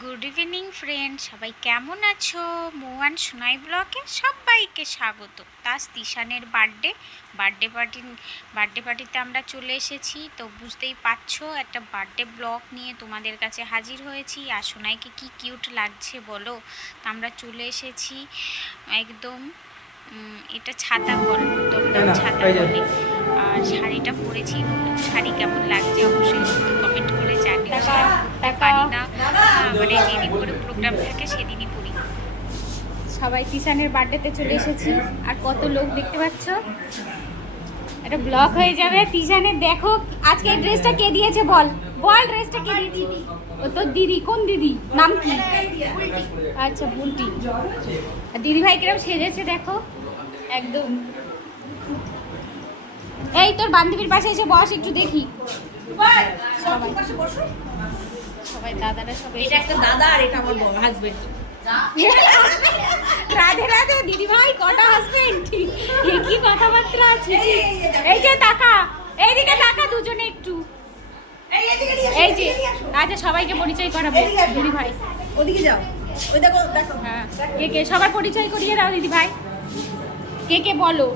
Good evening friend, সবাই কেমন আছো? মোহন সোনাই ব্লগে সবাইকে স্বাগত। তাস তিশানের বার্থডে পার্টিতে আমরা চলে এসেছি। তো বুঝতেই পারছো, একটা বার্থডে ব্লগ নিয়ে তোমাদের কাছে হাজির হয়েছি। আর সোনাইকে কি কিউট লাগছে বলো। তো আমরা চলে এসেছি একদম, এটা ছাতা বল, দমদম ছাতা বলে। আর শাড়িটা পরেছি, নতুন শাড়ি কেমন লাগছে অবশ্যই কিন্তু কমেন্ট করে জানিও। পারি না, মানে যেদিন করে প্রোগ্রাম থাকে সেদিনই পড়ি। সবাই তিশানের বার্থডেতে চলে এসেছি। আর কত লোক দেখতে পাচ্ছ, একটা ব্লগ হয়ে যাবে তিশানের। দেখো আজকে ড্রেসটা কে দিয়েছে বল বল, ড্রেসটা কে দিয়েছে? ও তোর দিদি। কোন দিদি, নাম কি? আচ্ছা বুলটি। আর দিদি ভাই কিরম সেজেছে দেখো একদম। এই তোর বান্ধবীর পাশে এসে বস, একটু দেখি। সবাই দাদারা সবাই, এটা একটা দাদা আর এটা আমার হাজবেন্ড। রাধে রাধে দিদি ভাই, কটা হাজবেন্ড, কি কথাবার্তা আছে। এই যে টাকা, এইদিকে টাকা, দুজনে একটু এই যে। আচ্ছা সবাইকে পরিচয় করাবো দিদি ভাই। ওদিকে যাও, ওই দেখো দেখো। হ্যাঁ, কে কে সবার পরিচয় করিয়ে দাও দিদি ভাই। কে কে বলো।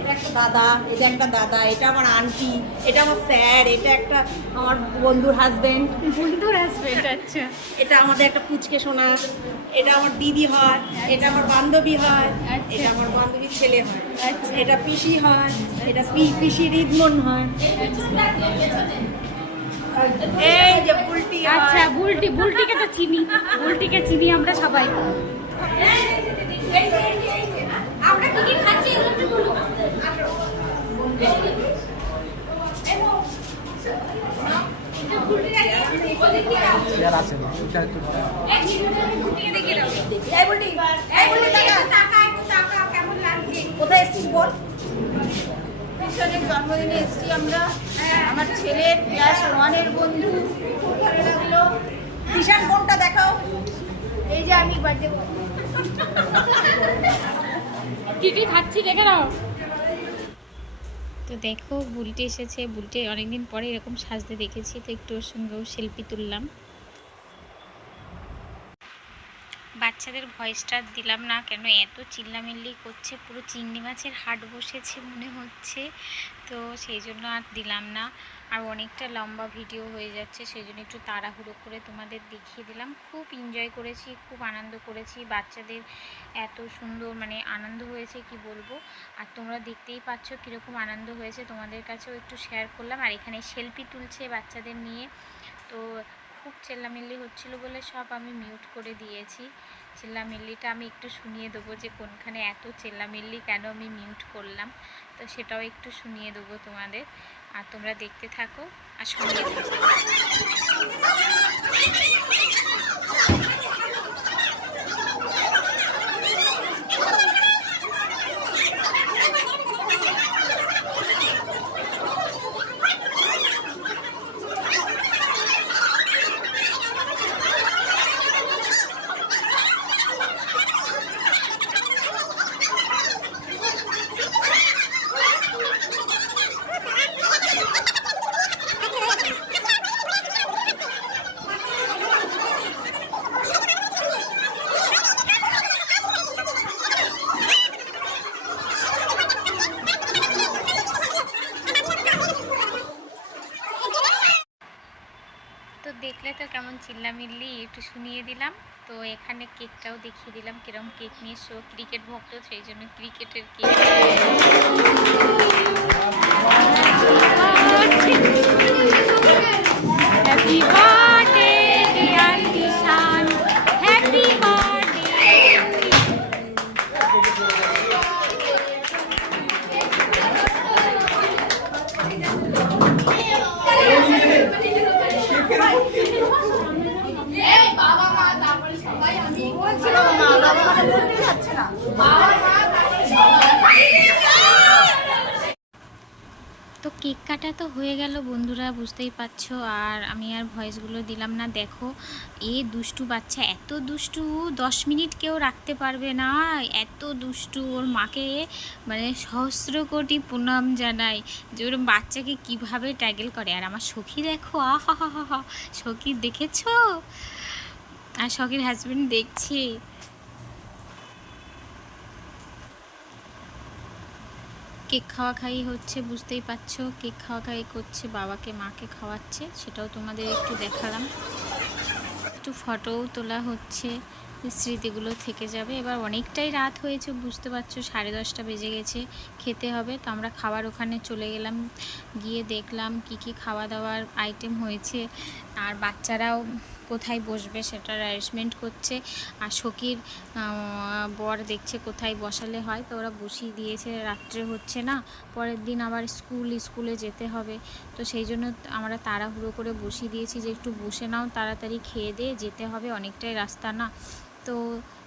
এটা একটা দাদা, এটা একটা দাদা, এটা আমার আন্টি, এটা আমার স্যার, এটা একটা আমার বন্ধুর হাজবেন্ড। বন্ধুর হাজবেন্ড, আচ্ছা। এটা আমাদের একটা পুচকে সোনা, এটা আমার দিদি হয়, এটা আমার বান্ধবী হয়, আচ্ছা। এটা আমার বান্ধবীর ছেলে হয়, আচ্ছা। এটা পিসি হয়, এটা পিসির ইদমন হয়। এই যে বুলটি। আচ্ছা বুলটিকে তো চিনি, বুলটিকে চিনি আমরা সবাই। আমরা কি কি খাচ্ছি এগুলো একটু বলো। কোথায় এসছিস বল? জন্মদিনে এসেছি আমরা, আমার ছেলের ক্লাস 1-এর বন্ধু। খুব ভালো লাগলো। ঈশান কোনটা দেখাও। এই যে আমি বার্থডে কি কি খাচ্ছি দেখে নাও। তো দেখো বুলটি এসেছে। বুলটি অনেকদিন পরে এরকম সাজতে দেখেছি, তো একটু ওর সঙ্গেও সেলফি তুললাম। বাচ্চাদের ভয়েসটা দিলাম না কেন, এত চিল্লামিল্লি করছে, পুরো চিংড়ি মাছের হাট বসেছে মনে হচ্ছে। তো সেই জন্য আর দিলাম না। আর অনেকটা লম্বা ভিডিও হয়ে যাচ্ছে, সেই জন্য একটু তাড়াহুড়ো করে তোমাদের দেখিয়ে দিলাম। খুব এনজয় করেছি, খুব আনন্দ করেছি। বাচ্চাদের এত সুন্দর মানে আনন্দ হয়েছে কি বলবো। আর তোমরা দেখতেই পাচ্ছ কীরকম আনন্দ হয়েছে, তোমাদের কাছেও একটু শেয়ার করলাম। আর এখানে সেলফি তুলছে বাচ্চাদের নিয়ে। তো খুব চেল্লামিল্লি হচ্ছিল বলে সব আমি মিউট করে দিয়েছি। চেল্লামিল্লিটা আমি একটু শুনিয়ে দেবো যে কোনখানে এত চেল্লামিল্লি কেন আমি মিউট করলাম, তো সেটাও একটু শুনিয়ে দেবো তোমাদের। আর তোমরা দেখতে থাকো আর সঙ্গে থাকো। তো দেখলে তো কেমন চিল্লামিল্লি, একটু শুনিয়ে দিলাম। তো এখানে কেকটাও দেখিয়ে দিলাম কিরম কেক নিয়ে শো। ক্রিকেট ভক্ত, সেই জন্য ক্রিকেটের cake. Happy birthday dear Tishan, happy birthday. তো কেক কাটা তো হয়ে গেল বন্ধুরা, বুঝতেই পারছো। আর আমি আর ভয়েসগুলো দিলাম না। দেখো এ দুষ্টু বাচ্চা, এত দুষ্টু, 10 মিনিট কেউ রাখতে পারবে না, এত দুষ্টু। ওর মাকে মানে সহস্র কোটি প্রণাম জানাই যে ওর বাচ্চাকে কিভাবে ট্যাগেল করে। আর আমার সখী দেখো, আহা হা হা হা, সখী দেখেছো? আর সখীর হাজবেন্ড দেখছি। কেক খাওয়া খাই হচ্ছে, বুঝতেই পারছো। কেক খাওয়া খাই করছে, বাবাকে মাকে খাওয়াচ্ছে, সেটাও তোমাদের একটু দেখালাম। একটু ফটোও তোলা হচ্ছে, স্মৃতিগুলো থেকে যাবে। এবার অনেকটাই রাত হয়েছে, বুঝতে পারছো, 10:30 বেজে গেছে, খেতে হবে। তো আমরা খাবার ওখানে চলে গেলাম, গিয়ে দেখলাম কি কি খাওয়া দাওয়ার আইটেম হয়েছে, আর বাচ্চারাও কোথায় বসবে সেটার অ্যারেঞ্জমেন্ট করছে। আর সখীর বর দেখছে কোথায় বসালে হয়, তো ওরা বসিয়ে দিয়েছে। রাত্রে হচ্ছে না, পরের দিন আবার স্কুলে যেতে হবে, তো সেই জন্য আমরা তাড়াহুড়ো করে বসিয়ে দিয়েছি যে একটু বসে নাও, তাড়াতাড়ি খেয়ে দিয়ে যেতে হবে, অনেকটাই রাস্তা না। তো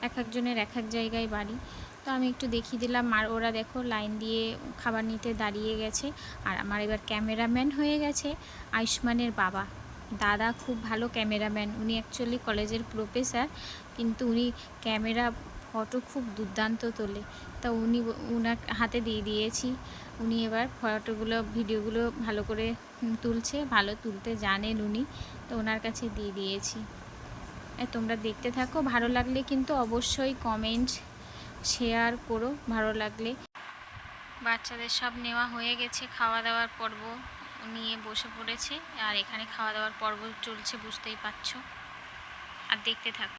এক একজনের এক এক জায়গায় বাড়ি, তো আমি একটু দেখিয়ে দিলাম। আর ওরা দেখো লাইন দিয়ে খাবার নিতে দাঁড়িয়ে গেছে। আর আমার এবার ক্যামেরাম্যান হয়ে গেছে আয়ুষ্মানের বাবা। দাদা খুব ভালো ক্যামেরাম্যান, উনি অ্যাকচুয়ালি কলেজের প্রফেসর, কিন্তু উনি ক্যামেরা ফটো খুব দুর্দান্ত তোলে। তা উনার হাতে দিয়ে দিয়েছি, উনি এবার ফটোগুলো ভিডিওগুলো ভালো করে তুলছে, ভালো তুলতে জানেন উনি, তো ওনার কাছে দিয়ে দিয়েছি। তোমরা দেখতে থাকো, ভালো লাগলে কিন্তু অবশ্যই কমেন্ট শেয়ার করো ভালো লাগলে। বাচ্চাদের সব নেওয়া হয়ে গেছে, খাওয়া দাওয়ার পর্ব নিয়ে বসে পড়েছে। আর এখানে খাওয়া দাওয়ার পর্ব চলছে, বুঝতেই পারছো, আর দেখতে থাকো।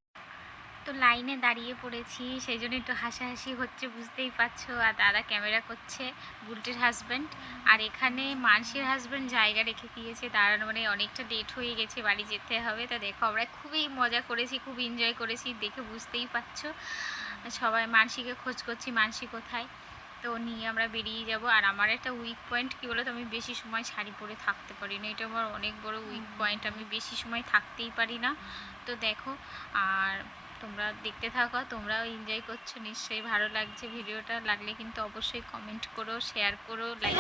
তো লাইনে দাঁড়িয়ে পড়েছি, সেই জন্য একটু হাসাহাসি হচ্ছে, বুঝতেই পারছো। আর দাদা ক্যামেরা করছে, বুলটির হাজব্যান্ড। আর এখানে মানসির হাজব্যান্ড জায়গা রেখে দিয়েছে দাঁড়ানো, মানে অনেকটা ডেট হয়ে গেছে, বাড়ি যেতে হবে। তা দেখো আমরা খুবই মজা করেছি, খুব এনজয় করেছি, দেখে বুঝতেই পারছো। সবাই মানসিকে খোঁজ করছি, মানসি কোথায়, তো নিয়ে আমরা বেরিয়ে যাব। আর আমার একটা উইক পয়েন্ট কী বলো তো, আমি বেশি সময় শাড়ি পরে থাকতে পারি না, এটা আমার অনেক বড় উইক পয়েন্ট, আমি বেশি সময় থাকতেই পারি না। তো দেখো, আর তোমরা দেখতে থাকো, তোমরাও এনজয় করছো, নিশ্চয়ই ভালো লাগছে ভিডিওটা। লাগলে কিন্তু অবশ্যই কমেন্ট করো, শেয়ার করো, লাইক।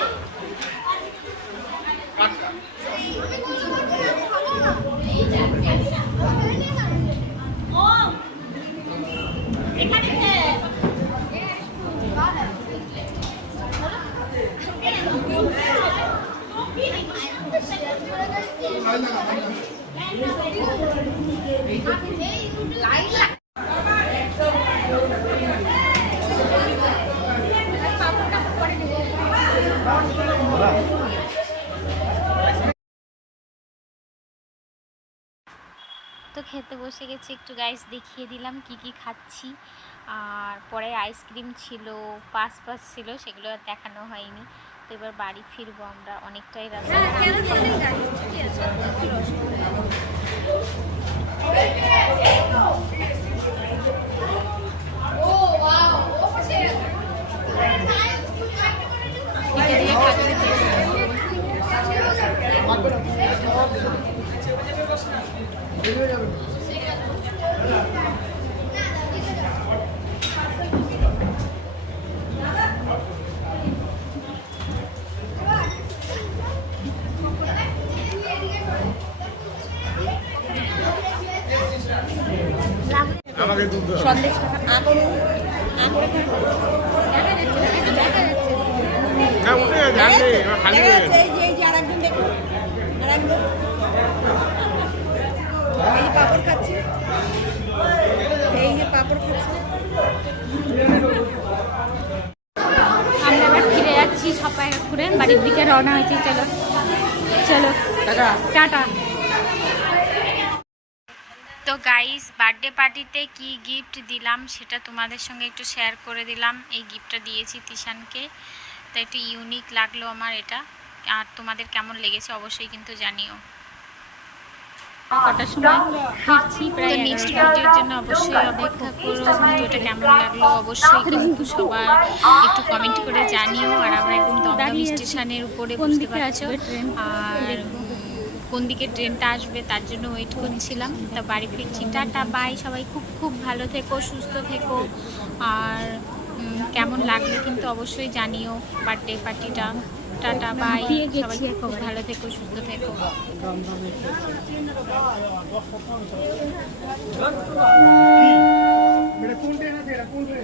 তো খেতে বসে গেছি, একটু গাইস দেখিয়ে দিলাম কি কি খাচ্ছি। আর পরে আইসক্রিম ছিল, পাস ছিল, সেগুলো আর দেখানো হয়নি। তো এবার বাড়ি ফিরবো আমরা, অনেকটাই রাস্তা। সন্দেশ আঙুর আঙুরে এই যে আরেকজন দেখুন, আরেকজন এই যে পাপড় খাচ্ছে, এই যে পাপড় খাচ্ছে। আমরা এবার ফিরে যাচ্ছি, সবাই ঘুরে বাড়ির দিকে রওনা হয়েছি। চলো চলো, টাটা। তো গাইস, বার্থডে পার্টিতে কি গিফট দিলাম সেটা তোমাদের সঙ্গে একটু শেয়ার করে দিলাম। এই গিফটটা দিয়েছি তিশানকে, তো একটু ইউনিক লাগলো আমার এটা। আর তোমাদের কেমন লেগেছে অবশ্যই কিন্তু জানিও। কটার সময় ফিরছি, প্রায় নেক্সট ভিডিওর জন্য অবশ্যই অপেক্ষা করো। ভিডিওটা কেমন লাগলো অবশ্যই কিন্তু সবার একটু কমেন্ট করে জানিও। আর আমরা একদম দমদম স্টেশনের উপরে, বুঝতে পারছো, আর কোন দিকে ট্রেনটা আসবে তার জন্য ওয়েট করছিলাম। তা বাড়ি ফিরছি, টাটা বাই। সবাই খুব খুব ভালো থেকো, সুস্থ থেকো, আর কেমন লাগলো কিন্তু অবশ্যই জানিও বার্থডে পার্টিটা। টাটা বাই, সবাইকে খুব ভালো থেকো, সুস্থ থেকো। এটা কোনটা আছে, এটা কোনটা